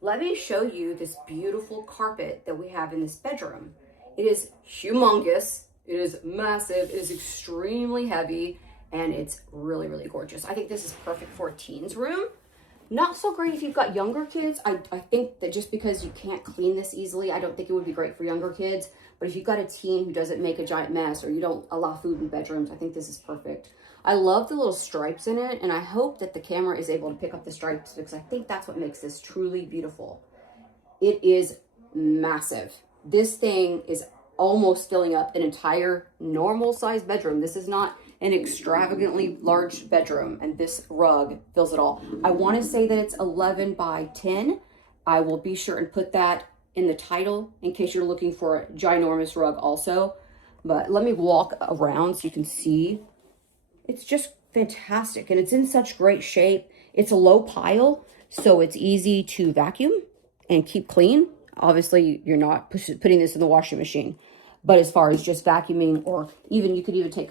let me show you this beautiful carpet that we have in this bedroom. It is humongous. It is massive. It is extremely heavy, and it's really, really gorgeous. I think this is perfect for a teen's room. Not so great if you've got younger kids. I think that just because you can't clean this easily, I don't think it would be great for younger kids. But if you've got a teen who doesn't make a giant mess, or you don't allow food in bedrooms, I think this is perfect. I love the little stripes in it, and I hope that the camera is able to pick up the stripes, because I think that's what makes this truly beautiful. It is massive. This thing is almost filling up an entire normal size bedroom. This is not an extravagantly large bedroom, and this rug fills it all. I want to say that it's 11 by 10. I will be sure and put that in the title in case you're looking for a ginormous rug also. But let me walk around so you can see. It's just fantastic, and it's in such great shape. It's a low pile, so it's easy to vacuum and keep clean. Obviously, you're not putting this in the washing machine, but as far as just vacuuming, or even you could even take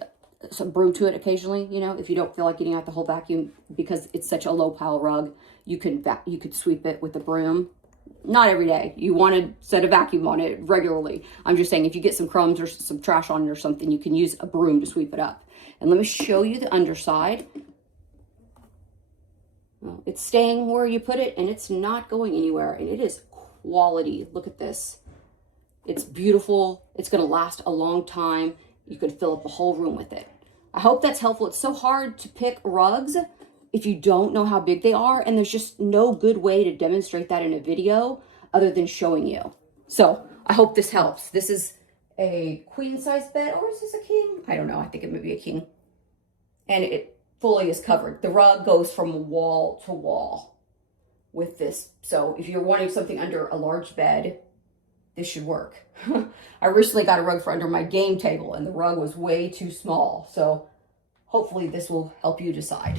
some broom to it occasionally, you know, if you don't feel like getting out the whole vacuum because it's such a low pile rug, you could sweep it with a broom. Not every day. You want to set a vacuum on it regularly. I'm just saying, if you get some crumbs or some trash on it or something, you can use a broom to sweep it up. And let me show you the underside. Well, it's staying where you put it, and it's not going anywhere, and it is quality. Look at this. It's beautiful. It's going to last a long time. You could fill up a whole room with it. I hope that's helpful. It's so hard to pick rugs if you don't know how big they are, and there's just no good way to demonstrate that in a video other than showing you. So I hope this helps. This is a queen size bed, or is this a king? I don't know. I think it may be a king. And it fully is covered. The rug goes from wall to wall with this. So if you're wanting something under a large bed, this should work. I recently got a rug for under my game table, and the rug was way too small. So hopefully this will help you decide.